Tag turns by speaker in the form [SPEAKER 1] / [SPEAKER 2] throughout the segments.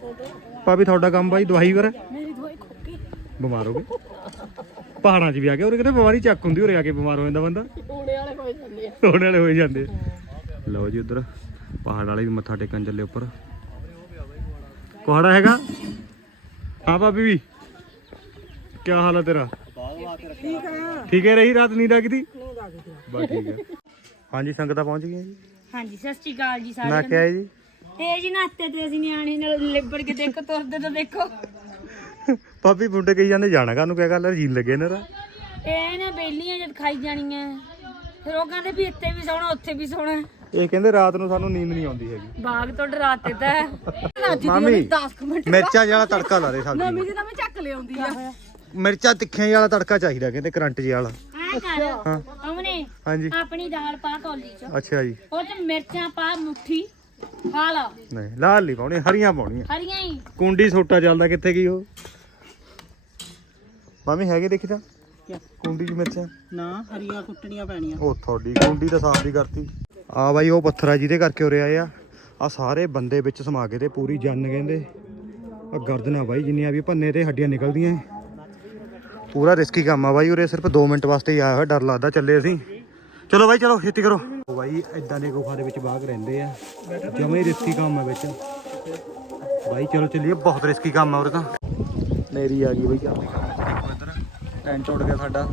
[SPEAKER 1] ਭਾਬੀ ਤੁਹਾਡਾ ਕੰਮ ਬਾਈ ਦਵਾਈ ਵਰ ਬਿਮਾਰ ਹੋ ਗਏ ਪਹਾੜਾਂ 'ਚ ਵੀ ਆ ਕੇ ਉਰੇ ਕਹਿੰਦੇ ਬਿਮਾਰੀ ਚੱਕ ਹੁੰਦੀ ਉਰੇ ਆ ਕੇ ਬਿਮਾਰ ਹੋ ਜਾਂਦਾ ਬੰਦਾ ਹੋਣੇ ਵਾਲੇ ਹੋਈ ਜਾਂਦੇ। ਲਓ ਜੀ ਉਧਰ ਪਹਾੜ ਵਾਲੇ ਵੀ ਮੱਥਾ ਟੇਕਣ ਚੱਲੇ ਉੱਪਰ। ਕੋਹੜਾ ਹੈਗਾ ਹਾਂ ਭਾਬੀ ਵੀ ਕੀ ਹਾਲ ਹੈ ਤੇਰਾ? ਠੀਕ ਹੈ ਰਹੀ ਰਾਤ ਨੀਂਦ ਆ ਗਈ ਥੀ ਬਸ ਠੀਕ ਹੈ। ਹਾਂਜੀ ਸੰਗਤਾਂ ਪਹੁੰਚ ਗਈਆਂ ਜੀ।
[SPEAKER 2] ਹਾਂਜੀ ਸਤਿ ਸ਼੍ਰੀ ਅਕਾਲ ਜੀ ਸਾਰਿਆਂ
[SPEAKER 1] ਨਾ
[SPEAKER 2] ਨੂੰ।
[SPEAKER 1] ਕਿਹਾ ਹੈ ਜੀ
[SPEAKER 2] ਇਹ ਜੀ ਨਾਤੇ ਤੇ ਅਸੀਂ ਨਿਆਣੇ ਨਾਲ ਲਿਬੜ ਕੇ ਦੇਖੋ ਤੁਰਦੇ ਤਾਂ ਦੇਖੋ।
[SPEAKER 1] ਭਾਬੀ ਮੁੰਡੇ ਕਹੀ ਜਾਂਦੇ ਜਾਣਾ ਕਾਹਨੂੰ ਕਿਆ ਗੱਲ ਰਜੀਨ ਲੱਗੇ ਇਹਨਾਂ ਦਾ।
[SPEAKER 2] ਇਹ ਨਾ ਬੇਲੀਆਂ ਜਦ ਖਾਈ ਜਾਣੀਆਂ ਫਿਰ ਉਹ ਕਹਿੰਦੇ ਵੀ ਇੱਥੇ ਵੀ ਸੋਣਾ ਉੱਥੇ ਵੀ ਸੋਣਾ।
[SPEAKER 1] ਇਹ ਕਹਿੰਦੇ ਰਾਤ ਨੂੰ ਸਾਨੂੰ ਨੀਂਦ ਨਹੀਂ ਆਉਂਦੀ ਹੈਗੀ।
[SPEAKER 2] ਬਾਗ ਤੋਂ ਡਰਾਤੇ ਤਾਂ
[SPEAKER 1] ਮਾਮੀ ਮਿਰਚਾਂ ਵਾਲਾ ਤੜਕਾ ਲਾ ਦੇ ਸਬਜ਼ੀ
[SPEAKER 2] ਨਵੀਂ ਤਾਂ ਮੈਂ ਚੱਕ ਲਿਆਉਂਦੀ ਆ।
[SPEAKER 1] ਮਿਰਚਾਂ ਤਿੱਖੀਆਂ ਵਾਲਾ ਤੜਕਾ ਚਾਹੀਦਾ ਕਹਿੰਦੇ ਕਰੰਟ ਜੇ ਵਾਲਾ।
[SPEAKER 2] ਐ ਕਰ ਅਮਨੇ
[SPEAKER 1] ਹਾਂਜੀ
[SPEAKER 2] ਆਪਣੀ ਦਾਲ ਪਾ ਕੌਲੀ ਚ
[SPEAKER 1] ਅੱਛਾ ਜੀ
[SPEAKER 2] ਉਹ ਚ ਮਿਰਚਾਂ ਪਾ ਮੁੱਠੀ ਖਾ ਲਾ।
[SPEAKER 1] ਨਹੀਂ ਲਾਲ ਨਹੀਂ ਪਾਉਣੀ ਹਰੀਆਂ ਪਾਉਣੀਆਂ।
[SPEAKER 2] ਹਰੀਆਂ ਹੀ
[SPEAKER 1] ਕੁੰਡੀ ਸੋਟਾ ਚੱਲਦਾ ਕਿੱਥੇ ਗਈ ਉਹ ਮਾਮੀ ਹੈਗੇ ਦੇਖੀ ਤਾਂ ਕੁੰਡੀ ਚ ਮਿਰਚਾਂ
[SPEAKER 3] ਨਾ ਹਰੀਆਂ ਕੁੱਟਣੀਆਂ ਪੈਣੀਆਂ।
[SPEAKER 1] ਉਹ ਤੁਹਾਡੀ ਕੁੰਡੀ ਤਾਂ ਸਾਫ ਦੀ ਕਰਤੀ ਆ ਬਾਈ ਉਹ ਪੱਥਰ ਆ ਜਿਹਦੇ ਕਰਕੇ ਉਰੇ ਆਏ ਆ ਸਾਰੇ ਬੰਦੇ ਵਿੱਚ ਸਮਾ ਕੇ ਤੇ ਪੂਰੀ ਜੰਨ ਕਹਿੰਦੇ ਆ ਗਰਦਨਾ ਬਾਈ ਜਿੰਨੀਆਂ ਵੀ ਭੰਨੇ ਤੇ ਹੱਡੀਆਂ ਨਿਕਲਦੀਆਂ ਪੂਰਾ ਰਿਸਕੀ ਕੰਮ ਆ ਬਾਈ ਉਰੇ ਸਿਰਫ 2 ਮਿੰਟ ਵਾਸਤੇ ਹੀ ਆਇਆ ਹੋਇਆ ਡਰ ਲੱਗਦਾ ਚੱਲੇ ਅਸੀਂ। ਚਲੋ ਬਾਈ ਚਲੋ ਛੇਤੀ ਕਰੋ। ਬਾਈ ਇਦਾਂ ਦੇ ਗੁਫਾ ਦੇ ਵਿੱਚ ਬਾਗ ਰਹਿੰਦੇ ਆ ਜਮੇ ਹੀ ਰਿਸਕੀ ਕੰਮ ਆ ਵਿੱਚ ਬਾਈ। ਚਲੋ ਚੱਲੀਏ ਬਹੁਤ ਰਿਸਕੀ ਕੰਮ ਆ ਉਰੇ ਤਾਂ। ਨੇਰੀ ਆ ਗਈ ਬਾਈ ਚੱਲਦੇ ਕੰਮ ਇੱਧਰ ਟੈਂਟ ਉੱਡ ਗਿਆ ਸਾਡਾ।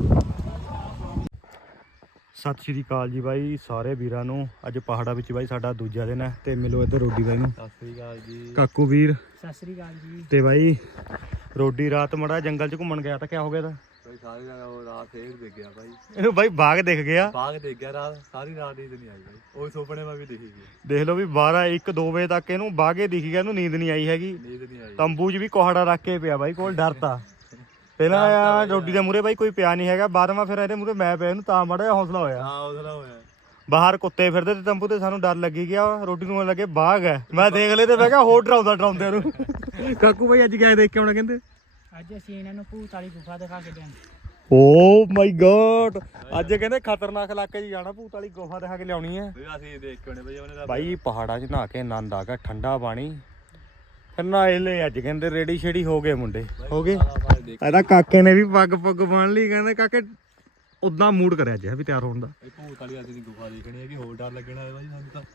[SPEAKER 1] ਸਤਿ ਸ਼੍ਰੀ ਅਕਾਲ ਜੀ ਬਾਈ ਸਾਰੇ ਵੀਰਾਂ ਨੂੰ। ਅੱਜ ਪਹਾੜਾਂ ਵਿੱਚ ਬਾਈ ਸਾਡਾ ਦੂਜਾ ਦਿਨ ਹੈ ਤੇ ਮਿਲੋ ਇੱਧਰ ਰੋਡੀ ਬਾਈ ਨੂੰ।
[SPEAKER 3] ਸਤਿ ਸ੍ਰੀ ਅਕਾਲ ਜੀ
[SPEAKER 1] ਕਾਕੂ ਵੀਰ
[SPEAKER 3] ਸਤਿ ਸ੍ਰੀ ਅਕਾਲ ਜੀ।
[SPEAKER 1] ਤੇ ਬਾਈ ਰੋਡੀ ਰਾਤ ਮੜਾ ਜੰਗਲ 'ਚ ਘੁੰਮਣ ਗਿਆ ਤਾਂ ਕਿਆ ਹੋ ਗਿਆ ਤਾਂ
[SPEAKER 3] ਭਾਈ ਸਾਰੀ ਰਾਤ ਫੇਰ ਦੇਖ ਗਿਆ ਭਾਈ।
[SPEAKER 1] ਇਹਨੂੰ ਬਾਈ ਬਾਗ ਦਿਖ ਗਿਆ।
[SPEAKER 3] ਬਾਗ ਦੇਖ ਗਿਆ ਰਾਤ ਸਾਰੀ ਰਾਤ ਨੀਂਦ ਨਹੀਂ ਆਈ ਭਾਈ। ਉਹ ਸੁਪਨੇ ਮੈਂ ਵੀ ਦੇਖੀ ਗਈ।
[SPEAKER 1] ਦੇਖ ਲਓ ਵੀ 12 1 2 ਵਜੇ ਤੱਕ ਇਹਨੂੰ ਬਾਗੇ ਦਿਖ ਗਿਆ ਇਹਨੂੰ ਨੀਂਦ ਨਹੀਂ ਆਈ ਹੈਗੀ।
[SPEAKER 3] ਨੀਂਦ ਨਹੀਂ ਆਈ।
[SPEAKER 1] ਤੰਬੂ 'ਚ ਵੀ ਕੋਹੜਾ ਰੱਖ ਕੇ ਪਿਆ ਬਾਈ ਕੋਲ ਡਰਤਾ ਪਹਿਲਾਂ ਆ ਰੋਡੀ ਦੇ ਮੂਹਰੇ ਬਾਈ ਕੋਈ ਪਿਆ ਨਹੀਂ ਹੈਗਾ। ਬਾਅਦ ਫਿਰ ਇਹਦੇ ਮੂਹਰੇ ਮੈਂ ਪਿਆ ਇਹਨੂੰ ਤਾਂ ਮਾੜਾ ਜਿਹਾ ਹੌਸਲਾ ਹੋਇਆ।
[SPEAKER 3] ਹਾਂ ਹੌਸਲਾ ਹੋਇਆ।
[SPEAKER 1] ਬਾਹਰ ਕੁੱਤੇ ਫਿਰਦੇ ਤੇ ਤੰਬੂ ਤੇ ਸਾਨੂੰ ਡਰ ਲੱਗੀ ਗਿਆ। ਰੋਟੀ ਨੂੰ ਲੱਗੇ ਬਾਗ ਹੈ ਮੈਂ ਦੇਖ ਲਏ ਤੇ ਮੈਂ ਕਿਹਾ ਹੋਰ ਡਰਾਉਂਦੇ ਨੂੰ। ਕਾਕੂ ਬਾਈ ਅੱਜ ਕਿਆ ਦੇਖ ਕੇ ਆਉਣਾ ਕਹਿੰਦੇ?
[SPEAKER 3] ਅੱਜ ਅਸੀਂ ਇਹਨਾਂ ਨੂੰ ਭੂਤ ਵਾਲੀ ਗੁਫਾ ਦਿਖਾ ਕੇ ਲਿਆਂਦੇ।
[SPEAKER 1] ਓ ਮਾਈ ਗॉड ਅੱਜ ਕਹਿੰਦੇ ਖਤਰਨਾਕ ਇਲਾਕੇ 'ਚ ਜਾਣਾ ਭੂਤ ਵਾਲੀ ਗੁਫਾ ਦਿਖਾ ਕੇ ਲਿਆਉਣੀ ਹੈ।
[SPEAKER 3] ਅਸੀਂ ਦੇਖ ਕੇ ਆਉਣੇ ਭਾਈ ਉਹਨੇ
[SPEAKER 1] ਬਾਈ ਪਹਾੜਾਂ 'ਚ ਨਹਾ ਕੇ ਆਨੰਦ ਆ ਗਿਆ ਠੰਡਾ ਪਾਣੀ। ਫਿਰ ਨਹਾਏ ਲੈ ਅੱਜ ਕਹਿੰਦੇ ਰੇੜੀ ਛੇੜੀ ਹੋ ਗਏ ਮੁੰਡੇ ਹੋ ਗਏ। ਇਹਦਾ ਕਾਕੇ ਨੇ ਵੀ ਪੱਗ ਬੰਨ ਲਈ ਕਹਿੰਦੇ ਕਾਕੇ ਉਦਾਂ ਮੂਡ ਕਰਿਆ ਅੱਜ ਵੀ ਤਿਆਰ ਹੋਣ ਦਾ।
[SPEAKER 3] ਭੂਤ ਵਾਲੀ ਅਸੀਂ ਗੁਫਾ ਦੇਖਣੀ ਹੈ ਕਿ ਹੋਰ ਡਰ ਲੱਗਣਾ ਹੈ ਭਾਈ ਸਾਨੂੰ ਤਾਂ।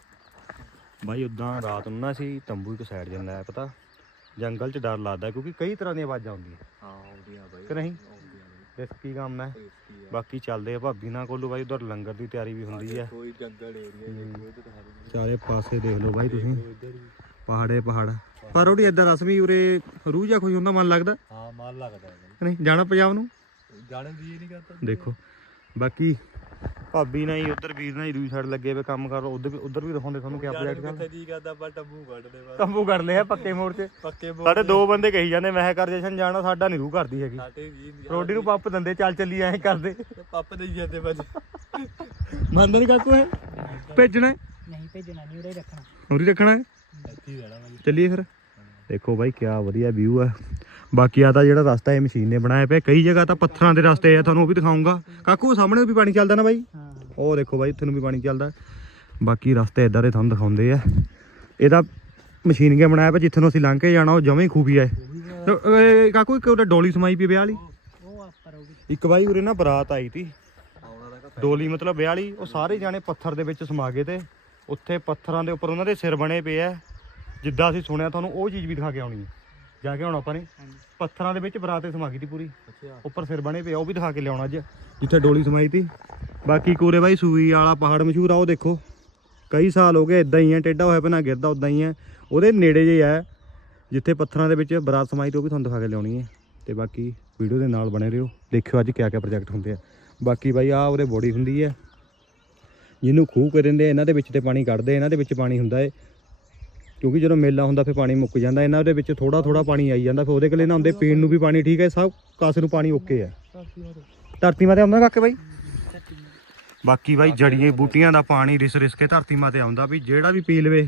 [SPEAKER 1] ਬਾਈ ਉਦਾਂ ਰਾਤ ਨੂੰ ਨਾ ਅਸੀਂ ਤੰਬੂ ਇੱਕ ਸਾਈਡ ਜਾਂਦਾ ਹੈ ਪਤਾ ਜੰਗਲ 'ਚ ਡਰ ਲੱਗਦਾ ਕਿਉਂਕਿ ਕਈ ਤਰ੍ਹਾਂ ਦੀਆਂ ਆਵਾਜ਼ਾਂ ਆਉਂਦੀਆਂ।
[SPEAKER 3] ਹਾਂ ਆਉਂਦੀਆਂ ਭਾਈ
[SPEAKER 1] ਕਿ ਨਹੀਂ ਰਿਸਕੀ ਕੰਮ ਹੈ। ਬਾਕੀ ਚੱਲਦੇ ਆ ਭਾਬੀ ਨਾਲ ਕੋਲੋਂ ਬਾਈ ਉਧਰ ਲੰਗਰ ਦੀ ਤਿਆਰੀ ਵੀ ਹੁੰਦੀ ਹੈ।
[SPEAKER 3] ਕੋਈ ਜੰਗਲ ਏਰੀਆ
[SPEAKER 1] ਚਾਰੇ ਪਾਸੇ ਦੇਖ ਲਓ ਬਾਈ ਤੁਸੀਂ ਪਹਾੜੇ ਪਹਾੜ ਪਰ ਉਹਦੀ ਏਦਾਂ ਰਸਮੀ ਉਰੇ ਰੂਹ ਜਾ ਖੁਸ਼ ਹੁੰਦਾ ਮਨ ਲੱਗਦਾ।
[SPEAKER 3] ਹਾਂ ਮਨ ਲੱਗਦਾ ਹੈ
[SPEAKER 1] ਨਹੀਂ ਜਾਣਾ ਪੰਜਾਬ ਨੂੰ
[SPEAKER 3] ਜਾਣੇ ਦੀ ਨਹੀਂ ਕਰਦਾ
[SPEAKER 1] ਦੇਖੋ। ਬਾਕੀ ਭਾਬੀ ਨਾਲ ਹੀ ਉਧਰ ਵੀਰ ਨਾਲ ਹੀ ਦੂਜੀ ਸਾਈਡ ਲੱਗੇ ਵੇ ਕੰਮ ਕਰ ਉਧਰ ਵੀ ਦਿਖਾਉਂਦੇ ਤੁਹਾਨੂੰ ਕਿਆ ਪ੍ਰੋਜੈਕਟ
[SPEAKER 3] ਕਿੱਥੇ ਜੀ ਕਰਦਾ ਪਰ ਟੰਬੂ ਕੱਢਦੇ ਬਸ।
[SPEAKER 1] ਤੰਬੂ ਕਰ ਲਿਆ ਪੱਕੇ ਮੋੜ 'ਚ
[SPEAKER 3] ਪੱਕੇ
[SPEAKER 1] ਸਾਡੇ 2 ਬੰਦੇ ਕਹੀ ਜਾਂਦੇ ਮੈਂ ਕਰ ਜਸ਼ਨ ਜਾਣਾ ਸਾਡਾ ਨਹੀਂ ਰੂਹ ਕਰਦੀ ਹੈਗੀ।
[SPEAKER 3] ਸਾਡੇ ਜੀ
[SPEAKER 1] ਰੋਡੀ ਨੂੰ ਪੱਪ ਦਿੰਦੇ ਚੱਲ ਚੱਲੀ ਐਂ ਕਰਦੇ
[SPEAKER 3] ਪੱਪ ਦੇਈ ਜਾਂਦੇ ਬੱਜ।
[SPEAKER 1] ਮੰਨਦਾ ਨਹੀਂ ਕਾਕੂ ਹੈ ਭੇਜਣਾ
[SPEAKER 3] ਨਹੀਂ ਭੇਜਣਾ ਨਹੀਂ ਉਰੇ ਰੱਖਣਾ
[SPEAKER 1] ਉਰੀ ਰੱਖਣਾ
[SPEAKER 3] ਇੱਥੇ ਰਹਿਣਾ ਭਾਈ।
[SPEAKER 1] ਚੱਲੀਏ ਫਿਰ। ਦੇਖੋ ਬਾਈ ਕਿਆ ਵਧੀਆ ਵਿਊ ਹੈ। ਬਾਕੀ ਆ ਤਾਂ ਜਿਹੜਾ ਰਸਤਾ ਇਹ ਮਸ਼ੀਨ ਨੇ ਬਣਾਇਆ ਪਿਆ ਕਈ ਜਗ੍ਹਾ ਤਾਂ ਪੱਥਰਾਂ ਦੇ ਰਸਤੇ ਆ ਤੁਹਾਨੂੰ ਉਹ ਵੀ ਦਿਖਾਉਂਗਾ। ਕਾਕੂ ਸਾਹਮਣੇ ਵੀ ਪਾਣੀ ਚੱਲਦਾ ਨਾ ਬਾਈ ਉਹ ਦੇਖੋ ਬਾਈ ਇੱਥੇ ਨੂੰ ਵੀ ਪਾਣੀ ਚੱਲਦਾ। ਬਾਕੀ ਰਸਤੇ ਇੱਦਾਂ ਦੇ ਤੁਹਾਨੂੰ ਦਿਖਾਉਂਦੇ ਆ। ਇਹਦਾ ਮਸ਼ੀਨ ਕੇ ਬਣਾਇਆ ਪਿਆ ਜਿੱਥੇ ਨੂੰ ਅਸੀਂ ਲੰਘ ਕੇ ਜਾਣਾ ਉਹ ਜਮੇ ਖੂਬੀਆ ਹੈ। ਕਾਕੂ ਇੱਕ ਉਹਦਾ ਡੋਲੀ ਸਮਾਈ ਪਈ ਵਿਆਹ ਵਾਲੀ ਇੱਕ ਬਾਈ ਉਰੇ ਨਾ ਬਰਾਤ ਆਈ ਤੀ ਡੋਲੀ ਮਤਲਬ ਵਿਆਹ ਵਾਲੀ ਉਹ ਸਾਰੇ ਜਾਣੇ ਪੱਥਰ ਦੇ ਵਿੱਚ ਸਮਾ ਗਏ ਤੇ ਉੱਥੇ ਪੱਥਰਾਂ ਦੇ ਉੱਪਰ ਉਹਨਾਂ ਦੇ ਸਿਰ ਬਣੇ ਪਏ ਆ ਜਿੱਦਾਂ ਅਸੀਂ ਸੁਣਿਆ ਤੁਹਾਨੂੰ ਉਹ ਚੀਜ਼ ਵੀ ਦਿਖਾ ਕੇ ਆਉਣੀ ਹੈ ਜਾ ਕੇ ਹੁਣ ਆਪਾਂ ਨੇ ਪੱਥਰਾਂ ਦੇ ਵਿੱਚ ਬਰਾਤ ਸਮਾ ਗਈ ਤੀ ਪੂਰੀ ਉੱਪਰ ਸਿਰ ਬਣੇ ਪਏ ਉਹ ਵੀ ਦਿਖਾ ਕੇ ਲਿਆਉਣਾ ਅੱਜ ਜਿੱਥੇ ਡੋਲੀ ਸਮਾਈ ਤੀ। ਬਾਕੀ ਕੋਰੇ ਬਾਈ ਸੂਈ ਵਾਲਾ ਪਹਾੜ ਮਸ਼ਹੂਰ ਆ ਉਹ ਦੇਖੋ ਕਈ ਸਾਲ ਹੋ ਗਏ ਇਦਾਂ ਹੀ ਹੈ ਟੇਢਾ ਹੋਇਆ ਪਿਆ ਗਿਰਦਾ ਉਦਾਂ ਹੀ ਹੈ ਉਹਦੇ ਨੇੜੇ ਜੇ ਹੈ ਜਿੱਥੇ ਪੱਥਰਾਂ ਦੇ ਵਿੱਚ ਬਰਾਤ ਸਮਾਈ ਤੇ ਉਹ ਵੀ ਤੁਹਾਨੂੰ ਦਿਖਾ ਕੇ ਲਿਆਉਣੀ ਹੈ। ਤੇ ਬਾਕੀ ਵੀਡੀਓ ਦੇ ਨਾਲ ਬਣੇ ਰਹੋ ਦੇਖਿਓ ਅੱਜ ਕਿਆ ਕਿਆ ਪ੍ਰੋਜੈਕਟ ਹੁੰਦੇ ਆ। ਬਾਕੀ ਬਾਈ ਆ ਉਹਦੇ ਬੋਡੀ ਹੁੰਦੀ ਹੈ ਜਿਹਨੂੰ ਖੂਹ ਕੇ ਦਿੰਦੇ ਇਹਨਾਂ ਦੇ ਵਿੱਚ ਤੇ ਪਾਣੀ ਕੱਢਦੇ ਇਹਨਾਂ ਦੇ ਵਿੱਚ ਪਾਣੀ ਹੁੰਦਾ ਹੈ ਕਿਉਂਕਿ ਜਦੋਂ ਮੇਲਾ ਹੁੰਦਾ ਫਿਰ ਪਾਣੀ ਮੁੱਕ ਜਾਂਦਾ ਇਹਨਾਂ ਦੇ ਵਿੱਚ ਥੋੜਾ ਪਾਣੀ ਆਈ ਜਾਂਦਾ ਫਿਰ ਉਹਦੇ ਕੋਲੇ ਨਾ ਹੁੰਦੇ ਪੀਣ ਨੂੰ ਵੀ ਪਾਣੀ ਠੀਕ ਹੈ ਸਭ ਕਾਸੇ ਨੂੰ ਪਾਣੀ ਓਕੇ ਹੈ। ਧਰਤੀ ਮਾਤੇ ਆਉਂਦਾ ਕਾਕੇ ਬਾਈ। ਬਾਕੀ ਬਾਈ ਜੜੀਆਂ ਬੂਟੀਆਂ ਦਾ ਪਾਣੀ ਰਿਸ ਕੇ ਧਰਤੀ ਮਾਤੇ ਆਉਂਦਾ ਵੀ ਜਿਹੜਾ ਵੀ ਪੀ ਲਵੇ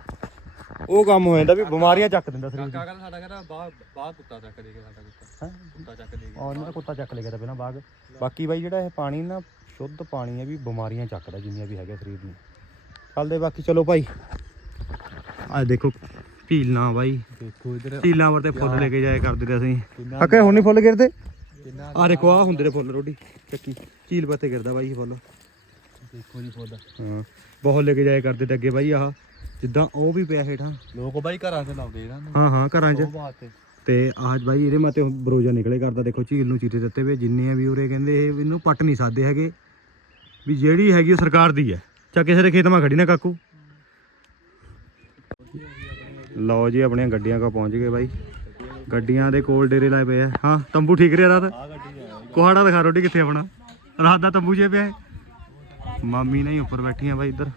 [SPEAKER 1] ਉਹ ਕੰਮ ਹੋ ਜਾਂਦਾ ਵੀ ਬਿਮਾਰੀਆਂ ਚੱਕ ਦਿੰਦਾ ਸਰੀਰ
[SPEAKER 3] ਕਾਕਾ ਸਾਡਾ ਕਹਿੰਦਾ ਬਾਹਰ ਕੁੱਤਾ ਚੱਕ ਦੇ ਕੇ ਸਾਡਾ ਕੁੱਤਾ ਚੱਕ ਦੇ ਕੇ
[SPEAKER 1] ਉਹਨਾਂ ਦਾ ਕੁੱਤਾ ਚੱਕ ਲੈ ਗਿਆ ਤਾਂ ਪਹਿਲਾਂ ਬਾਗ। ਬਾਕੀ ਬਾਈ ਜਿਹੜਾ ਇਹ ਪਾਣੀ ਨਾ ਸ਼ੁੱਧ ਪਾਣੀ ਹੈ ਵੀ ਬਿਮਾਰੀਆਂ ਚੱਕਦਾ ਜਿੰਨੀਆਂ ਵੀ ਹੈਗੇ ਸਰੀਰ ਨੂੰ ਚੱਲਦੇ। ਬਾਕੀ ਚਲੋ ਭਾਈ ਆ ਦੇਖੋ ਝੀਲਾਂ ਬਾਈ,
[SPEAKER 3] ਦੇਖੋ ਇਧਰ
[SPEAKER 1] ਝੀਲਾਂ ਪਰ ਤੇ ਫੁੱਲ ਲੈ ਕੇ ਜਾਇਆ ਕਰਦੇ ਤੇ ਅਸੀਂ। ਅੱਕੇ ਹੁਣ ਨਹੀਂ ਫੁੱਲ ਗਿਰਦੇ। ਆ ਦੇਖੋ ਆ ਹੁੰਦੇ ਨੇ ਫੁੱਲ ਰੋਟੀ ਚੱਕੀ ਝੀਲ ਪੱਤੇ ਗਿਰਦਾ ਬਾਈ ਫੁੱਲ।
[SPEAKER 3] ਦੇਖੋ ਜੀ ਫੁੱਲ
[SPEAKER 1] ਹਾਂ ਬਹੁਤ ਲੈ ਕੇ ਜਾਇਆ ਕਰਦੇ ਤੇ ਅੱਗੇ ਬਾਈ। ਆਹ ਜਿੱਦਾਂ ਉਹ ਵੀ ਪਿਆ ਹੇਠਾਂ।
[SPEAKER 3] ਲੋਕ ਬਾਈ ਘਰਾਂ 'ਚ ਲਾਉਂਦੇ ਇਹਨਾਂ ਨੂੰ।
[SPEAKER 1] ਹਾਂ ਘਰਾਂ 'ਚ।
[SPEAKER 3] ਬਾਤ
[SPEAKER 1] ਤੇ ਆਜ ਬਾਈ ਇਹਦੇ ਮਾਤੇ ਬਰੋਜਾ ਨਿਕਲੇ ਕਰਦਾ। ਦੇਖੋ ਝੀਲ ਨੂੰ ਚੀਤੇ ਦਿੱਤੇ ਵੇ ਜਿੰਨੇ ਆ ਵੀ ਉਰੇ ਕਹਿੰਦੇ ਇਹ ਇਹਨੂੰ ਪੱਟ ਨਹੀਂ ਸਕਦੇ ਹੈਗੇ ਵੀ ਜਿਹੜੀ ਹੈਗੀ ਉਹ ਸਰਕਾਰ ਦੀ ਹੈ। ਚਾ ਕਿਸੇ ਦੇ ਖੇਤ ਮਾ ਖੜੀ ਨਾ ਕਾਕੂ। ਲਓ ਜੀ ਆਪਣੀਆਂ ਗੱਡੀਆਂ ਕੋ ਪਹੁੰਚ ਗਏ ਬਾਈ। ਗੱਡੀਆਂ ਦੇ ਕੋਲ ਡੇਰੇ ਲਾਏ ਪਏ ਆ। ਹਾਂ ਤੰਬੂ ਠੀਕ ਰਿਹਾ ਰਾਤ। ਕੋਹਾੜਾ ਦਿਖਾ ਰੋਟੀ ਕਿੱਥੇ ਆਪਣਾ ਰਾਤ ਦਾ ਤੰਬੂ ਜੇ ਪਿਆ। ਮਾਮੀ ਨਹੀਂ ਉੱਪਰ ਬੈਠੀਆਂ ਬਾਈ ਇੱਧਰ।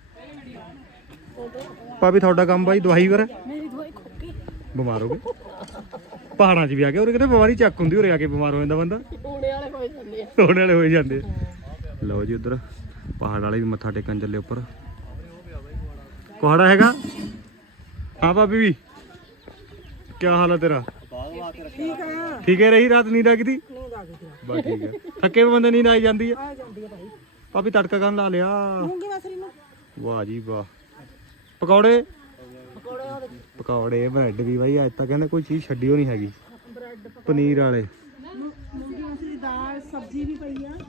[SPEAKER 1] ਭਾਬੀ ਤੁਹਾਡਾ ਕੰਮ ਬਾਈ ਦਵਾਈ ਕਰ। ਬਿਮਾਰ ਹੋ ਗਏ ਪਹਾੜਾਂ 'ਚ ਵੀ ਆ ਕੇ ਉਰੇ ਕਿਤੇ ਬਿਮਾਰੀ ਚੱਕ ਹੁੰਦੀ। ਉਰੇ ਆ ਕੇ ਬਿਮਾਰ ਹੋ ਜਾਂਦਾ ਬੰਦਾ। ਹੋਣੇ ਵਾਲੇ ਹੋਈ ਜਾਂਦੇ। ਲਓ ਜੀ ਉਧਰ ਪਹਾੜ ਵਾਲੇ ਵੀ ਮੱਥਾ ਟੇਕਣ ਚੱਲੇ ਉੱਪਰ। ਕੋਹਾੜਾ ਹੈਗਾ। ਹਾਂ ਭਾਬੀ ਵੀ ਕੀ ਹਾਲ ਹੈ ਤੇਰਾ। ਠੀਕ ਹੈ ਰਹੀ ਰਾਤ ਨੀਂਦ ਆ ਗਈ ਤੀ। ਬਸ ਠੀਕ ਹੈ ਥੱਕੇ ਵੀ ਬੰਦੇ ਨੀਂਦ ਆਈ ਜਾਂਦੀ ਹੈ। ਭਾਬੀ ਤੜਕਾ ਕਰਨ ਲਾ ਲਿਆ। ਵਾਹ ਜੀ ਵਾਹ। ਪਕੌੜੇ ਪਕੌੜੇ ਬ੍ਰੈਡ ਵੀ ਬਾਈ ਅੱਜ ਤਾਂ ਕਹਿੰਦੇ ਕੋਈ ਚੀਜ਼ ਛੱਡੀ ਹੋ ਨਹੀਂ ਹੈਗੀ। ਪਨੀਰ ਵਾਲੇ
[SPEAKER 4] ਦਾਲ ਸਬਜ਼ੀ ਵੀ ਪਈ ਆ।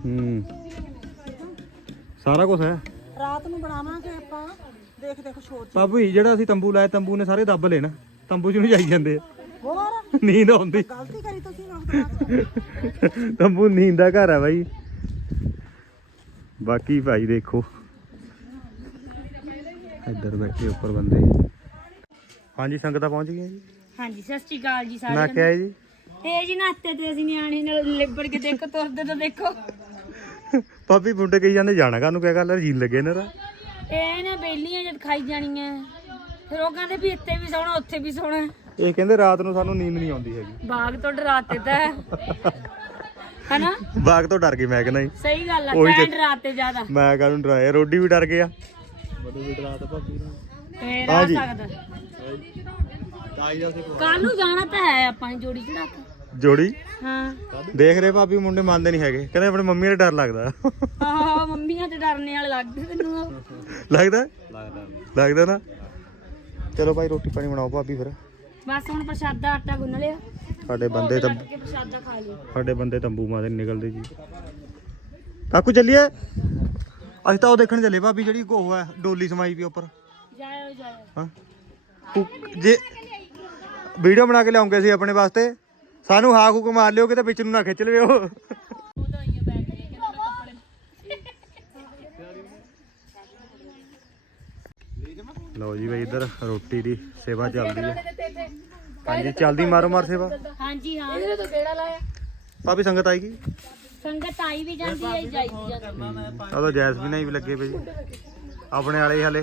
[SPEAKER 1] ਸਾਰਾ ਕੁਝ ਹੈ।
[SPEAKER 4] ਰਾਤ ਨੂੰ ਬਣਾਵਾਂਗੇ ਆਪਾਂ। ਦੇਖ ਸੋਚ।
[SPEAKER 1] ਬਾਬੂ ਜਿਹੜਾ ਅਸੀਂ ਤੰਬੂ ਲਾਇਆ ਤੰਬੂ ਨੇ ਸਾਰੇ ਦੱਬ ਲੈਣਾ। ਤੰਬੂ 'ਚ ਨਹੀਂ ਜਾਈ ਜਾਂਦੇ।
[SPEAKER 4] ਹੋਰ
[SPEAKER 1] ਨੀਂਦ ਆਉਂਦੀ।
[SPEAKER 4] ਗਲਤੀ ਕਰੀ ਤੁਸੀਂ।
[SPEAKER 1] ਤੰਬੂ ਨੀਂਦ ਦਾ ਘਰ ਹੈ ਬਾਈ। ਬਾਕੀ ਭਾਈ ਦੇਖੋ ਇੱਧਰ ਬੈਠੇ ਉੱਪਰ ਬੰਦੇ। ਹਾਂਜੀ ਸੰਗਤਾਂ ਪਹੁੰਚ ਗਈਆਂ ਜੀ।
[SPEAKER 2] ਹਾਂਜੀ ਸਤਿ ਸ਼੍ਰੀ ਅਕਾਲ ਜੀ
[SPEAKER 1] ਨਾ
[SPEAKER 2] ਸਾਰਿਆਂ
[SPEAKER 1] ਕਿਹਾ ਹੈ ਜੀ।
[SPEAKER 2] ਇਹ ਜੀ ਨਾਤੇ ਤੇ ਅਸੀਂ ਨਿਆਣੇ ਨਾਲ ਲਿਬੜ ਕੇ ਦੇਖੋ ਤੁਰਦੇ ਤਾਂ ਦੇਖੋ।
[SPEAKER 1] ਭਾਬੀ ਮੁੰਡੇ ਕਹੀ ਜਾਂਦੇ ਜਾਣਾ ਕਾਹਨੂੰ ਕਿਆ ਗੱਲ ਜੀਨ ਲੱਗੇ ਇਹਨਾਂ ਦਾ।
[SPEAKER 2] ਇਹ ਨਾ ਬੇਲੀਆਂ ਜਦ ਖਾਈ ਜਾਣੀਆਂ ਫਿਰ ਉਹ ਕਹਿੰਦੇ ਵੀ ਇੱਥੇ ਵੀ ਸੌਣਾ ਉੱਥੇ ਵੀ ਸੌਣਾ।
[SPEAKER 1] ਇਹ ਕਹਿੰਦੇ ਰਾਤ ਨੂੰ ਸਾਨੂੰ ਨੀਂਦ ਨਹੀਂ ਆਉਂਦੀ ਹੈਗੀ।
[SPEAKER 2] ਬਾਗ ਤੋਂ ਡਰਾਤੇ ਤਾਂ ਹਨਾ।
[SPEAKER 1] ਬਾਗ ਤੋਂ ਡਰ ਗਈ ਮੈਂ ਕਹਿੰਦਾ ਜੀ।
[SPEAKER 2] ਸਹੀ ਗੱਲ ਆ।
[SPEAKER 1] ਉਹੀ
[SPEAKER 2] ਤੈਂ
[SPEAKER 1] ਤੇ-
[SPEAKER 2] ਡਰਾਤੇ ਜ਼ਿਆਦਾ।
[SPEAKER 1] ਮੈਂ ਕਾਹਨੂੰ ਡਰਾਇਆ ਰੋਡੀ ਵੀ ਡਰ ਗਿਆ।
[SPEAKER 2] ਫੇਰ ਆ
[SPEAKER 1] ਹਾਂਜੀ।
[SPEAKER 2] ਸਕਦਾ। ਕੱਲ ਨੂੰ ਜਾਣਾ ਤਾਂ ਹੈ ਆਪਾਂ ਨੇ ਜੋੜੀ ਚੜਾ ਕੇ।
[SPEAKER 1] ਜੋੜੀ
[SPEAKER 2] ਹਾਂ
[SPEAKER 1] ਦੇਖ ਰਹੇ ਭਾਬੀ ਮੁੰਡੇ ਮੰਨਦੇ ਨਹੀਂ ਹੈਗੇ। ਕਹਿੰਦੇ ਆਪਣੇ ਮੰਮੀ ਦਾ ਡਰ ਲੱਗਦਾ।
[SPEAKER 2] ਆਹ ਮੰਮੀਆਂ ਤੇ ਡਰਨੇ ਵਾਲੇ ਲੱਗਦੇ ਤੈਨੂੰ।
[SPEAKER 1] ਲੱਗਦਾ ਲੱਗਦਾ ਨਾ। ਚਲੋ ਭਾਈ ਰੋਟੀ ਪਾਣੀ ਬਣਾਓ ਭਾਬੀ ਫਿਰ।
[SPEAKER 2] ਬਸ ਹੁਣ ਪ੍ਰਸ਼ਾਦਾ ਆਟਾ ਗੁੰਨ ਲਿਆ।
[SPEAKER 1] ਸਾਡੇ ਬੰਦੇ ਤਾਂ
[SPEAKER 2] ਕੇ ਪ੍ਰਸ਼ਾਦਾ ਖਾ ਲਿਓ।
[SPEAKER 1] ਸਾਡੇ ਬੰਦੇ ਤੰਬੂ ਮਾਦੇ ਨਿਕਲਦੇ ਜੀ। ਕਾਕੂ ਚੱਲੀਏ। ਅਸੀਂ ਤਾਂ ਉਹ ਦੇਖਣ ਚੱਲੇ ਭਾਬੀ ਜਿਹੜੀ ਉਹ ਹੈ ਡੋਲੀ ਸਮਾਈ ਪਈ ਉੱਪਰ।
[SPEAKER 2] ਜਾਇਓ ਜਾਇਓ।
[SPEAKER 1] ਹਾਂ ਜੇ ਵੀਡੀਓ ਬਣਾ ਕੇ ਲਿਆਉਂਗੇ ਅਸੀਂ ਆਪਣੇ ਵਾਸਤੇ। ਸਾਨੂੰ ਹਾਕ ਹੁਕ ਮਾਰ ਲਿਓ ਕਿਤੇ ਵਿੱਚ ਨੂੰ ਨਾ ਖਿੱਚ ਲਵੇ ਉਹ। ਲਓ ਜੀ ਬਈ ਇੱਧਰ ਰੋਟੀ ਦੀ ਸੇਵਾ ਚੱਲਦੀ ਹੈ। ਹਾਂਜੀ ਚੱਲਦੀ ਮਾਰੋ ਮਾਰ ਸੇਵਾ।
[SPEAKER 2] ਹਾਂਜੀ ਹਾਂ ਇਹਦੇ ਤੋਂ ਕਿਹੜਾ ਲਾਇਆ।
[SPEAKER 1] ਭਾਬੀ ਸੰਗਤ ਆਏਗੀ।
[SPEAKER 2] ਸੰਗਤ ਆਈ ਵੀ ਜਾਂਦੀ ਹੈ ਜਾਈ ਵੀ ਜਾਂਦੀ।
[SPEAKER 1] ਆ ਤਾਂ ਜੈਸ ਵੀ ਨਹੀਂ ਵੀ ਲੱਗੇ ਪਏ ਜੀ ਆਪਣੇ ਵਾਲੇ ਹਲੇ।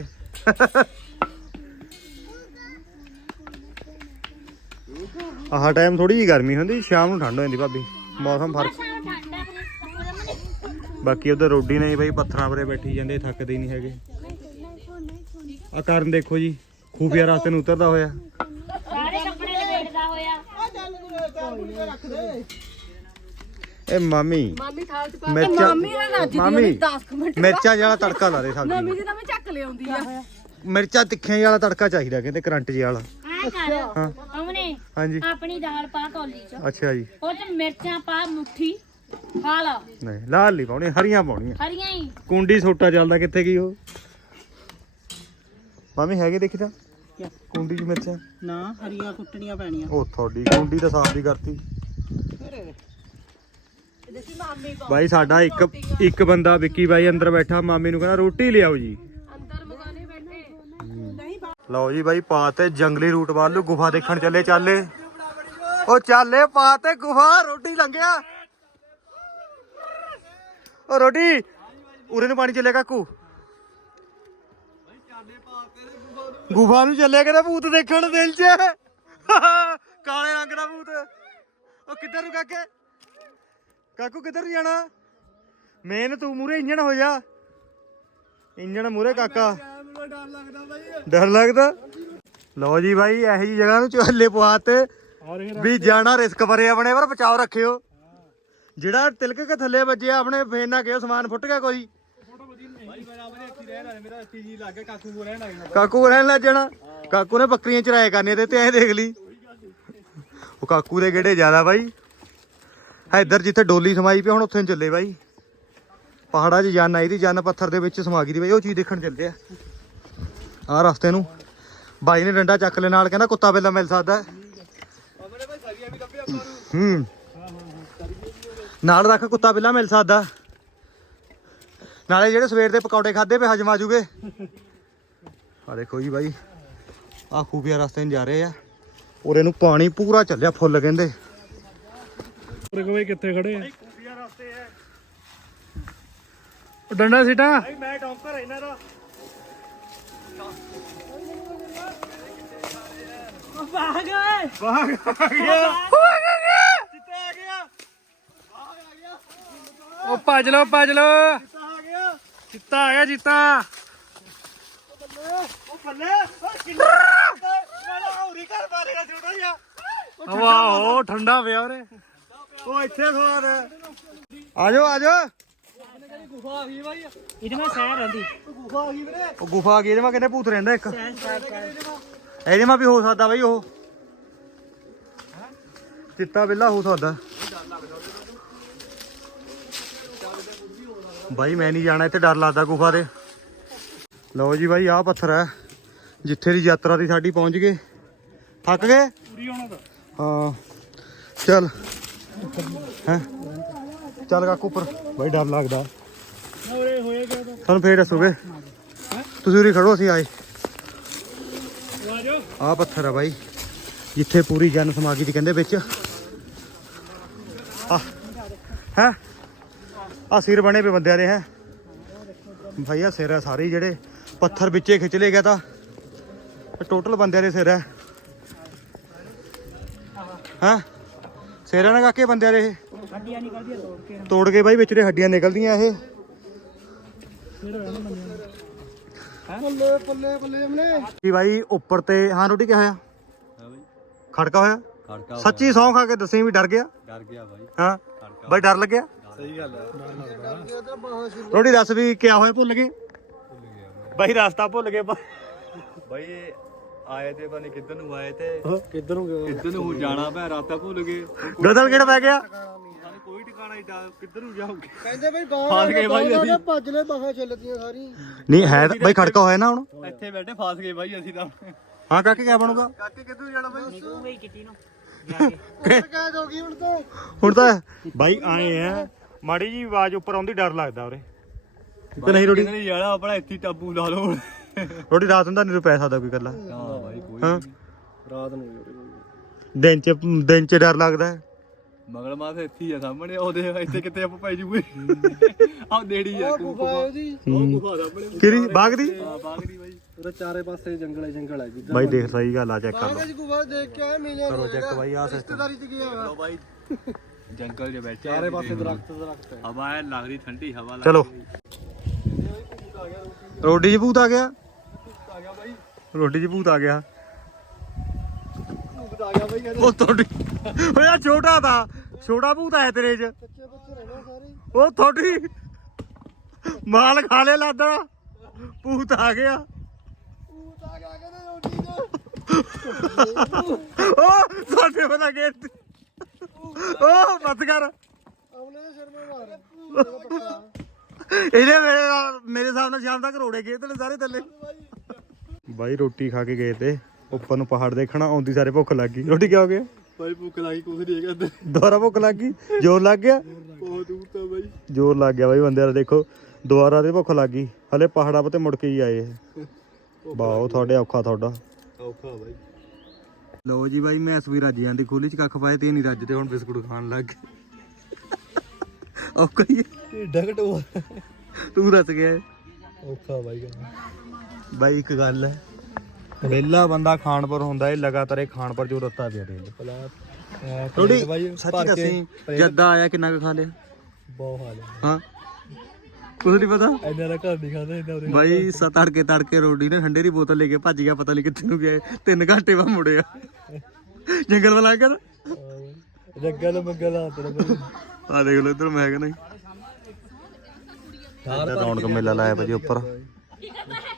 [SPEAKER 1] ਆਹ ਟਾਈਮ ਥੋੜੀ ਜਿਹੀ ਗਰਮੀ ਹੁੰਦੀ ਸ਼ਾਮ ਨੂੰ ਠੰਡ ਹੋ ਜਾਂਦੀ ਭਾਬੀ। ਮੌਸਮ ਫਰਕ। ਬਾਕੀ ਉਧਰ ਰੋਡੀ ਨਹੀਂ ਬਈ ਪੱਥਰਾਂ ਪਰੇ ਬੈਠੀ ਜਾਂਦੇ ਥੱਕਦੇ ਹੀ ਨਹੀਂ ਹੈਗੇ। ਆ ਕਾਰਨ ਦੇਖੋ ਜੀ ਖੂਫੀਆ ਰਸਤੇ ਨੂੰ ਉਤਰਦਾ ਹੋਇਆ।
[SPEAKER 2] ਸਾਰੇ ਕੱਪੜੇ ਲਪੇਟਦਾ ਹੋਇਆ।
[SPEAKER 1] ਇਹ ਮਾਮੀ
[SPEAKER 4] ਥਾਲ ਚ
[SPEAKER 1] ਮਿਰਚਾਂ ਮਾਮੀ
[SPEAKER 4] 10 ਮਿੰਟ
[SPEAKER 1] ਮਿਰਚਾਂ ਵਾਲਾ ਤੜਕਾ ਲਾ ਦੇ ਸਬਜ਼ੀ
[SPEAKER 4] ਮੰਮੀ
[SPEAKER 1] ਨੂੰ।
[SPEAKER 4] ਜੀ ਤਾਂ ਮੈਂ ਚੱਕ ਲਿਆਉਂਦੀ ਆ।
[SPEAKER 1] ਮਿਰਚਾਂ ਤਿੱਖੀਆਂ ਵਾਲਾ ਤੜਕਾ ਚਾਹੀਦਾ ਕਹਿੰਦੇ ਕਰੰਟ ਜਿਹਾ ਵਾਲਾ।
[SPEAKER 2] ਆ ਕਰ ਉਹਨੇ
[SPEAKER 1] ਹਾਂਜੀ
[SPEAKER 2] ਆਪਣੀ ਦਾਲ ਪਾ ਕੌਲੀ ਚ।
[SPEAKER 1] ਅੱਛਾ ਜੀ।
[SPEAKER 2] ਉਹ ਚ ਮਿਰਚਾਂ ਪਾ ਮੁੱਠੀ ਖਾ ਲਾ।
[SPEAKER 1] ਨਹੀਂ ਲਾਲ ਨਹੀਂ ਪਾਉਣੀ ਹਰੀਆਂ ਪਾਉਣੀਆਂ।
[SPEAKER 2] ਹਰੀਆਂ ਹੀ।
[SPEAKER 1] ਕੁੰਡੀ ਸੋਟਾ ਚੱਲਦਾ ਕਿੱਥੇ ਗਈ ਉਹ। ਮਾਮੀ ਹੈਗੇ ਦੇਖੀ ਤਾਂ ਕੁੰਡੀ ਚ ਮਿਰਚਾਂ।
[SPEAKER 4] ਨਾ ਹਰੀਆਂ ਕੁੱਟਣੀਆਂ ਪੈਣੀਆਂ।
[SPEAKER 1] ਉਹ ਤੁਹਾਡੀ ਕੁੰਡੀ ਤਾਂ ਸਾਫ਼ ਹੀ ਕਰਤੀ। ਬਾਈ ਸਾਡਾ ਇੱਕ ਬੰਦਾ ਵਿੱਕੀ ਬਾਈ ਅੰਦਰ ਬੈਠਾ ਮਾਮੀ ਨੂੰ ਕਹਿੰਦਾ ਰੋਟੀ ਲਿਆਓ ਜੀ।
[SPEAKER 4] ਅੰਦਰ ਮਗਾਨੇ ਬੈਠੇ ਨਹੀਂ।
[SPEAKER 1] ਲਓ ਜੀ ਬਾਈ ਪਾ ਤੇ ਜੰਗਲੀ ਰੂਟ ਵੱਲ ਨੂੰ ਗੁਫਾ ਦੇਖਣ ਚੱਲੇ ਚਾਲੇ। ਉਹ ਚਾਲੇ ਪਾ ਤੇ ਗੁਫਾ ਰੋਟੀ ਲੰਘਿਆ। ਉਹ ਰੋਟੀ ਉਰੇ ਨੂੰ ਪਾਣੀ ਚੱਲੇ ਕਾਕੂ। ਗੁਫਾ ਨੂੰ ਚੱਲਿਆ ਕਹਿੰਦਾ ਭੂਤ ਦੇਖਣ ਦਿਲ 'ਚ। ਕਾਲੇ ਰੰਗ ਦਾ ਭੂਤ। ਉਹ ਕਿੱਧਰ ਨੂੰ ਕਾਕੇ ਕਾਕੂ ਕਿੱਧਰ ਨੂੰ ਜਾਣਾ। ਮੇਨ ਤੂੰ ਮੂਰੇ ਇੰਜਣ ਹੋ ਜਾ। ਇੰਜਣ ਮੂਰੇ ਕਾਕਾ। ਡਰ ਲੱਗਦਾ। ਲਓ ਜੀ ਬਾਈ ਇਹੋ ਜੀ ਜਗ੍ਹਾ ਨੂੰ ਚੱਲੇ ਪਵਾਤੇ ਵੀ ਜਾਣਾ ਰਿਸਕ ਭਰੇ ਆਪਣੇ ਪਰ ਬਚਾਓ ਰੱਖਿਓ। ਜਿਹੜਾ ਤਿਲਕ ਕੇ ਥੱਲੇ ਵੱਜਿਆ ਆਪਣੇ ਫੇਰ ਨਾ ਕਿਹੋ ਸਮਾਨ ਫੁੱਟ ਗਿਆ ਕੋਈ।
[SPEAKER 3] ਰਹਿਣ ਮੇਰਾ ਇੱਥੇ ਜੀ ਲੱਗ ਗਿਆ ਕਾਕੂ ਕੋ ਰਹਿਣ ਲੱਗ ਜਾਣਾ
[SPEAKER 1] ਕਾਕੂ ਰਹਿਣ ਲੱਗ ਜਾਣਾ। ਕਾਕੂ ਨੇ ਬੱਕਰੀਆਂ ਚਰਾਇਆ ਕਰਨੀਆਂ ਤੇ ਐ ਦੇਖ ਲਈ ਉਹ ਕਾਕੂ ਦੇ ਗੇੜੇ ਜ਼ਿਆਦਾ ਬਾਈ। ਇੱਧਰ ਜਿੱਥੇ ਡੋਲੀ ਸਮਾਈ ਪਈ ਹੁਣ ਉੱਥੇ ਨੂੰ ਚੱਲੇ ਬਾਈ। ਪਹਾੜਾਂ 'ਚ ਜੰਨ ਆਈ ਦੀ, ਜੰਨ ਪੱਥਰ ਦੇ ਵਿੱਚ ਸਮਾ ਗਈ ਦੀ ਬਾਈ। ਉਹ ਚੀਜ਼ ਦੇਖਣ ਚੱਲਦੇ ਆ ਆਹ ਰਸਤੇ ਨੂੰ। ਬਾਈ ਨੇ ਡੰਡਾ ਚੱਕ ਲੈ ਨਾਲ, ਕਹਿੰਦਾ ਕੁੱਤਾ ਪਹਿਲਾਂ ਮਿਲ ਸਕਦਾ। ਨਾਲ ਰੱਖ, ਕੁੱਤਾ ਪਹਿਲਾਂ ਮਿਲ ਸਕਦਾ। ਨਾਲੇ ਜਿਹੜੇ ਸਵੇਰ ਦੇ ਪਕੌੜੇ ਖਾਦੇ ਪਏ ਹਜਮ ਆ ਜੂਗੇ। ਆ ਦੇਖੋ ਜੀ ਬਾਈ, ਆਹ ਖੂਬੀਆ ਰਸਤੇ ਨੂੰ ਜਾ ਰਹੇ ਆ। ਉਰੇ ਨੂੰ ਪਾਣੀ ਪੂਰਾ ਚੱਲਿਆ ਫੁੱਲ ਕਹਿੰਦੇ।
[SPEAKER 5] ਕੋਈ ਕਿੱਥੇ ਖੜੇ ਆ?
[SPEAKER 1] ਖੂਬੀਆ ਰਸਤੇ ਹੈ
[SPEAKER 5] ਡੰਡਾ ਸਿੱਟਾ।
[SPEAKER 1] ਮੈਂ ਡੌਂਕਰ ਇਹਨਾਂ ਦਾ।
[SPEAKER 4] ਭਾਗ ਓਏ
[SPEAKER 1] ਬਾਗ ਆ ਗਿਆ, ਚਿੱਟਾ ਆ ਗਿਆ, ਬਾਗ ਆ ਗਿਆ,
[SPEAKER 5] ਉਹ ਭੱਜ ਲੋ ਭੱਜ ਲੋ।
[SPEAKER 1] ਚਿੱਟਾ ਆ ਗਿਆ,
[SPEAKER 5] ਚਿੱਤਾ ਆ ਗਿਆ ਚਿੱਤਾ।
[SPEAKER 1] ਉਹ ਬੱਲੇ ਓ ਕਿੰਨਾ ਵਾਲਾ ਹੋਰੀ ਘਰ ਬਾਰੇਗਾ ਛੋਟਾ ਜਿਹਾ।
[SPEAKER 5] ਵਾਹ ਹੋ ਠੰਡਾ ਪਿਆ ਉਰੇ।
[SPEAKER 1] ਉਹ ਇੱਥੇ ਸਵਾਦ ਹੈ। ਆ ਜਾਓ ਆ ਜਾਓ।
[SPEAKER 4] ਇਹਦੇ ਮੈਂ ਸਹਿਰ ਰਹਿੰਦੀ
[SPEAKER 1] ਉਹ ਗੁਫਾ ਆ ਗਈ। ਇਹਦੇ ਮਾ ਕਹਿੰਦੇ ਭੂਤ ਰਹਿੰਦਾ ਇੱਕ। ਇਹਦੇ ਮਾ ਵੀ ਹੋ ਸਕਦਾ ਬਾਈ। ਉਹ ਚਿੱਟਾ ਬਿੱਲਾ ਹੋ ਸਕਦਾ ਬਾਈ। ਮੈਂ ਨਹੀਂ ਜਾਣਾ, ਇੱਥੇ ਡਰ ਲੱਗਦਾ ਗੁਫਾ ਦੇ। ਲਓ ਜੀ ਬਾਈ, ਆਹ ਪੱਥਰ ਹੈ ਜਿੱਥੇ ਦੀ ਯਾਤਰਾ ਦੀ ਸਾਡੀ ਪਹੁੰਚ ਗਏ। ਥੱਕ ਗਏ ਹਾਂ। ਚੱਲ ਹੈ, ਚੱਲ ਕਾਕੂ ਉੱਪਰ। ਬਾਈ ਡਰ ਲੱਗਦਾ। ਤੁਹਾਨੂੰ ਫੇਰ ਦੱਸੋਗੇ, ਤੁਸੀਂ ਉਰੇ ਖੜੋ, ਅਸੀਂ ਆਏ। ਆਹ ਪੱਥਰ ਆ ਬਾਈ ਜਿੱਥੇ ਪੂਰੀ ਜਨ ਸਮਾ ਗਈ ਸੀ ਕਹਿੰਦੇ ਵਿੱਚ। ਆ ਹੈ ਆ ਸਿਰ ਬਣੇ ਪਏ ਬੰਦਿਆਂ ਦੇ ਹੈ ਭਾਈ। ਆ ਸਿਰ ਹੈ ਸਾਰੇ ਜਿਹੜੇ ਪੱਥਰ ਵਿੱਚੇ ਖਿੱਚ ਲਏ ਗਿਆ ਤਾਂ ਟੋਟਲ ਬੰਦਿਆਂ ਦੇ ਸਿਰ ਹੈ। ਹਾਂ ਸਿਰ ਨਾ ਕਾਕੇ ਬੰਦਿਆਂ ਦੇ ਇਹ
[SPEAKER 4] ਹੱਡੀਆਂ ਨਿਕਲਦੀਆਂ
[SPEAKER 1] ਤੋੜ ਕੇ ਬਾਈ, ਵਿੱਚ ਦੇ ਹੱਡੀਆਂ ਨਿਕਲਦੀਆਂ ਇਹ।
[SPEAKER 3] ਪੱਲੇ ਪੱਲੇ ਪੱਲੇ ਅਮਨੇ
[SPEAKER 1] ਕੀ ਬਾਈ ਉੱਪਰ ਤੇ ਹਾਂ ਰੋਟੀ ਕਿਆ ਹੋਇਆ?
[SPEAKER 3] ਹਾਂ ਬਾਈ
[SPEAKER 1] ਖੜਕਾ ਹੋਇਆ?
[SPEAKER 3] ਖੜਕਾ
[SPEAKER 1] ਸੱਚੀ ਸੌਂ ਖਾ ਕੇ ਦੱਸੀ ਵੀ ਡਰ ਗਿਆ?
[SPEAKER 3] ਡਰ ਗਿਆ ਬਾਈ।
[SPEAKER 1] ਹਾਂ ਬਾਈ ਡਰ ਲੱਗਿਆ?
[SPEAKER 3] ਸਹੀ ਗੱਲ ਹੈ।
[SPEAKER 1] ਰੋਟੀ ਦੱਸ ਵੀ ਕਿਆ ਹੋਇਆ? ਭੁੱਲ ਗਏ ਬਾਈ, ਰਸਤਾ ਭੁੱਲ ਗਏ
[SPEAKER 3] ਬਾਈ ਆਏ ਤੇ ਪਤਾ ਨੀ ਕਿੱਧਰ ਨੂੰ ਆਏ ਤੇ ਕਿੱਧਰ ਨੂੰ ਜਾਣਾ ਪੈ, ਰਾਤਾ ਭੁੱਲ ਗਏ।
[SPEAKER 1] ਗਦਲ ਕਿਹੜਾ ਪੈ ਗਿਆ?
[SPEAKER 3] ਸਾਨੂੰ ਕੋਈ ਟਿਕਾਣਾ ਨਹੀਂ, ਕਿੱਧਰ ਨੂੰ ਜਾਓਗੇ?
[SPEAKER 6] ਕਹਿੰਦੇ ਬਈ
[SPEAKER 3] ਫਸ ਗਏ ਬਾਈ ਅਸੀਂ।
[SPEAKER 6] ਭੱਜ ਲੈ ਬਾਹਾਂ ਚੱਲਦੀਆਂ ਸਾਰੀ।
[SPEAKER 1] ਨਹੀਂ ਹੈ ਤਾਂ ਬਾਈ ਖੜਕਾ ਹੋਇਆ ਨਾ ਹੁਣ।
[SPEAKER 3] ਇੱਥੇ ਬੈਠੇ ਫਸ ਗਏ ਬਾਈ ਅਸੀਂ ਤਾਂ।
[SPEAKER 1] ਹਾਂ ਕਾਕੇ ਕਿਆ ਬਣੂਗਾ?
[SPEAKER 3] ਕਾਕੇ ਕਿੱਧਰ ਜਾਣਾ ਬਾਈ?
[SPEAKER 4] ਨਿਕਲੂਗੀ ਕਿਤੇ ਨੂੰ
[SPEAKER 6] ਕੈਦ ਹੋ ਗਈ ਹੁਣ ਤਾਂ।
[SPEAKER 1] ਹੁਣ ਤਾਂ ਬਾਈ ਆਏ ਆ, ਮਾੜੀ ਜੀ ਆਵਾਜ਼ ਉੱਪਰ ਆਉਂਦੀ ਡਰ ਲੱਗਦਾ ਉਰੇ ਤੇ ਨਹੀਂ। ਰੋਟੀ
[SPEAKER 3] ਨਹੀਂ ਜਾਣਾ ਆਪਣਾ ਇੱਥੇ ਟਾਬੂ ਲਾ ਲਓ ਹੁਣ।
[SPEAKER 1] ਰੋਟੀ ਰਾਤ ਨੂੰ ਤਾਂ ਨਹੀਂ ਪੈ ਸਕਦਾ ਕੋਈ ਇਕੱਲਾ।
[SPEAKER 3] ਹਾਂ ਬਾਈ ਕੋਈ
[SPEAKER 1] ਹਾਂ
[SPEAKER 6] ਰਾਤ ਨੂੰ
[SPEAKER 1] ਦਿਨ ਚ ਡਰ ਲੱਗਦਾ ਹੈ।
[SPEAKER 3] ਮਗਲ ਮਾਸ ਇੱਥੇ ਹੀ ਆ ਸਾਹਮਣੇ। ਉਹਦੇ ਇੱਥੇ ਕਿਤੇ ਆਪਾਂ ਪੈ ਜੂਗੇ। ਆਹ ਨੇੜੀ ਆ
[SPEAKER 6] ਗੁਫਾ ਉਹਦੀ।
[SPEAKER 3] ਉਹ ਗੁਫਾ ਸਾਹਮਣੇ।
[SPEAKER 1] ਕਿਹੜੀ ਬਾਗ ਦੀ?
[SPEAKER 3] ਹਾਂ ਬਾਗ ਦੀ ਬਾਈ।
[SPEAKER 6] ਉਹਦੇ ਚਾਰੇ ਪਾਸੇ ਜੰਗਲ ਹੈ ਜੀ।
[SPEAKER 1] ਬਾਈ ਦੇਖ ਸਹੀ ਗੱਲ ਆ, ਚੈੱਕ ਕਰ ਲਓ।
[SPEAKER 6] ਬਾਗ ਦੀ ਗੁਫਾ ਦੇਖ ਕੇ ਆਏ ਮਿਲਿਆ
[SPEAKER 1] ਕਰੋ ਚੈੱਕ ਬਾਈ, ਆਹ ਸਿਸਟਮ।
[SPEAKER 6] ਰਿਸ਼ਤੇਦਾਰੀ ਚ ਗਿਆ ਵਾ।
[SPEAKER 3] ਬਾਈ ਜੰਗਲ 'ਚ ਬੈਠੇ
[SPEAKER 6] ਚਾਰੇ ਪਾਸੇ ਦਰਖਤ ਹੈ।
[SPEAKER 3] ਹਵਾ ਹੈ ਲੱਗਦੀ, ਠੰਡੀ ਹਵਾ
[SPEAKER 1] ਚਲੋ ਰੋਟੀ 'ਚ ਭੂਤ ਆ ਗਿਆ।
[SPEAKER 3] ਆ ਗਿਆ ਬਾਈ।
[SPEAKER 1] ਰੋਟੀ 'ਚ ਭੂਤ ਆ ਗਿਆ।
[SPEAKER 3] ਭੂਤ ਆ ਗਿਆ ਬਾਈ।
[SPEAKER 1] ਉਹ ਤੁਹਾਡੀ ਓਏ ਛੋਟਾ ਤਾਂ ਛੋਟਾ ਭੂਤ ਆਇਆ ਤੇਰੇ 'ਚ।
[SPEAKER 6] ਬੱਚੇ ਬੱਚੇ ਰਹਿਣਾ ਸਾਰੇ।
[SPEAKER 1] ਉਹ ਤੁਹਾਡੀ ਮਾਲ ਖਾ ਲਿਆ ਲੱਗਦਾ। ਭੂਤ ਆ ਗਿਆ।
[SPEAKER 6] ਭੂਤ ਆ ਗਿਆ ਕਹਿੰਦੇ ਰੋਟੀ ਚ।
[SPEAKER 1] ਉਹ ਤੁਹਾਡੇ ਬਣਾ ਗੇਟ। ਉਹ ਮਤ ਕਰ।
[SPEAKER 6] ਆਉਣੇ ਦੇ ਸਿਰ ਮੇ ਮਾਰ।
[SPEAKER 1] ਇਹਨੇ ਮੇਰੇ ਹਿਸਾਬ ਨਾਲ ਸ਼ਾਮ ਤੱਕ ਰੋੜੇ ਗਏ ਤੇ ਸਾਰੇ ਥੱਲੇ। ਬਾਈ ਰੋਟੀ ਖਾ ਕੇ ਗਏ ਤੇ ਉੱਪਰ ਨੂੰ ਪਹਾੜ ਦੇਖਣਾ, ਆਉਂਦੀ ਸਾਰੇ ਭੁੱਖ ਲੱਗ ਗਈ। ਰੋਟੀ ਕਿਆ ਹੋ ਗਿਆ?
[SPEAKER 3] ਬਾਈ ਭੁੱਖ ਲੱਗੀ, ਕੁਝ ਨਹੀਂ ਹੈਗਾ ਇੱਧਰ।
[SPEAKER 1] ਦੁਬਾਰਾ ਭੁੱਖ ਲੱਗ ਗਈ, ਜ਼ੋਰ ਲੱਗ ਗਿਆ।
[SPEAKER 3] ਬਹੁਤ ਦੂਰ ਤਾਂ ਬਾਈ।
[SPEAKER 1] ਜ਼ੋਰ ਲੱਗ ਗਿਆ ਬਾਈ ਬੰਦਿਆਂ ਦਾ। ਦੇਖੋ ਦੁਬਾਰਾ ਤੇ ਭੁੱਖ ਲੱਗ ਗਈ। ਹਲੇ ਪਹਾੜਾਂ 'ਤੇ ਮੁੜ ਕੇ ਹੀ ਆਏ ਇਹ। ਵਾਓ ਤੁਹਾਡੇ ਔਖਾ ਤੁਹਾਡਾ
[SPEAKER 3] ਔਖਾ ਬਾਈ।
[SPEAKER 1] ਲਓ ਜੀ ਬਾਈ, ਮੈਂ ਵੀ ਰੱਜ ਜਾਂਦੀ ਖੋਲੀ 'ਚ ਕੱਖ ਪਾਏ ਤੇ ਨਹੀਂ ਰੱਜਦੇ ਹੁਣ ਬਿਸਕੁਟ ਖਾਣ ਲੱਗ ਗਏ। ਔਖਾ ਹੀ ਹੈ।
[SPEAKER 3] ਡਗਟੋ
[SPEAKER 1] ਤੂੰ ਦੱਸ ਗਿਆ
[SPEAKER 3] ਔਖਾ ਬਾਈ।
[SPEAKER 1] ਬਾਈ ਇੱਕ ਗੱਲ ਹੈ, ਵਿਹਲਾ ਬੰਦਾ ਖਾਣ ਪਰ ਹੁੰਦਾ, ਇਹ ਲਗਾਤਾਰ ਇਹ ਖਾਣ ਪਰ ਜੋ ਰੱਤਾ ਪਿਆ ਦੇ ਰੋਟੀ। ਸੱਚ ਦੱਸੀ ਜੱਦਾ ਆਇਆ ਕਿੰਨਾ ਕੁ ਖਾ ਲਿਆ?
[SPEAKER 3] ਬਹੁਤ ਹਾਲ ਹੈ।
[SPEAKER 1] ਹਾਂ ਕੁਝ ਨਹੀਂ ਪਤਾ
[SPEAKER 3] ਇੰਨਾ ਦਾ ਘਰ ਨਹੀਂ ਖਾਂਦਾ ਇੰਨਾ।
[SPEAKER 1] ਬਾਈ ਤੜਕੇ ਰੋਟੀ ਨੇ ਠੰਡੇ ਦੀ ਬੋਤਲ ਲੈ ਕੇ ਭੱਜ ਗਿਆ, ਪਤਾ ਨਹੀਂ ਕਿੱਥੇ ਨੂੰ ਗਿਆ। 3 ਘੰਟੇ ਬਾਅਦ ਮੁੜਿਆ ਜੰਗਲ ਵਾਲਾ ਕਰ।
[SPEAKER 3] ਜੰਗਲ ਮੰਗਲ ਆ ਤੇਰਾ ਬਾਈ।
[SPEAKER 1] ਆ ਦੇਖ ਲਓ ਇੱਧਰ ਮੈਂ ਕਹਿੰਦਾ ਰੌਣਕ ਮੇਲਾ ਲਾਇਆ ਭਾਜੀ ਉੱਪਰ।
[SPEAKER 2] ਕੀ ਕਰਦਾ ਹੈ